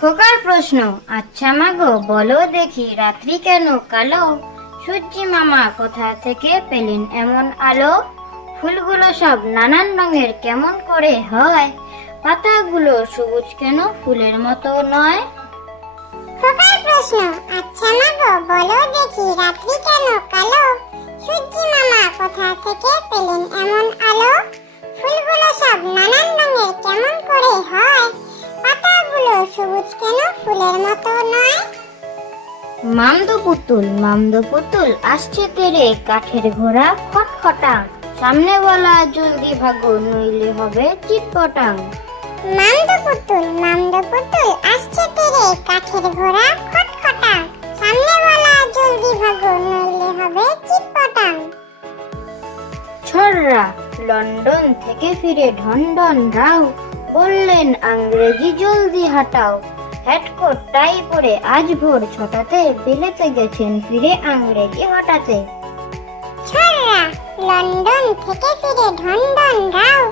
খোকার প্রশ্ন, আচ্ছা মা গো বলো দেখি রাত্রি কেন কালো? সূর্যি মামা কোথা থেকে পেলেন এমন আলো? ফুলগুলো সব নানান রঙের কেমন করে হয়? পাতাগুলো সবুজ কেন ফুলের মতো নয়? খোকার প্রশ্ন, আচ্ছা মা গো বলো দেখি রাত্রি কেন কালো? সূর্যি মামা কোথা থেকে পেলেন এমন আলো? ফুলগুলো সব নানান রঙের কেমন করে হয়? পাতাগুলো সবুজ কেন ফুলের মতো নয়? মামদো পুতুল আসছে তেরে কাঠের ঘোড়া খটখটাং, সামনে বলা জলদি ভাগো নইলে হবে চিটপটাং। মামদো পুতুল আসছে তেরে কাঠের ঘোড়া খটখটাং, সামনে বলা জলদি ভাগো নইলে হবে চিটপটাং। ছড়রা লন্ডন থেকে ফিরে ঢনঢন রাও, বললেন আংরেজি জলদি হাটাও। হেডকোট টাই পরে আজ ভোর 6টাতে বিলেতে গেছেন ফিরে আংরেজি হটাতে। ছড়রা লন্ডন থেকে ফিরে ঢনঢন রাও,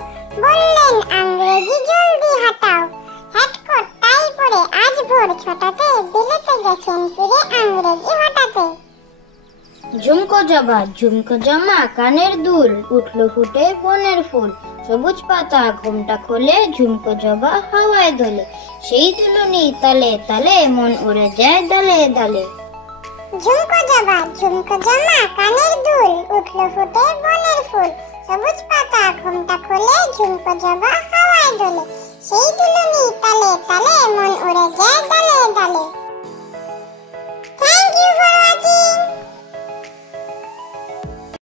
বললেন আংরেজি জলদি হাটাও। হেডকোট টাই পরে আজ ভোর 6টাতে বিলেতে গেছেন ফিরে আংরেজি হটাতে। ঝুমকো জমা কানের দুল, উঠলো ফুটে বনের ফুল। সবুজ পাতা ঘোমটা খোলে, ঝুমকো জবা হাওয়ায় দোলে। সেই দুলুনি তালে তালে মন উড়ে যায় ডালে ডালে। ঝুমকো জবা কানের দুল, উঠলো ফুটে বনের ফুল। সবুজ পাতা ঘোমটা খোলে, ঝুমকো জবা হাওয়ায় দোলে। সেই দুলুনি তালে তালে মন উড়ে যায় ডালে ডালে। Thank you for watching.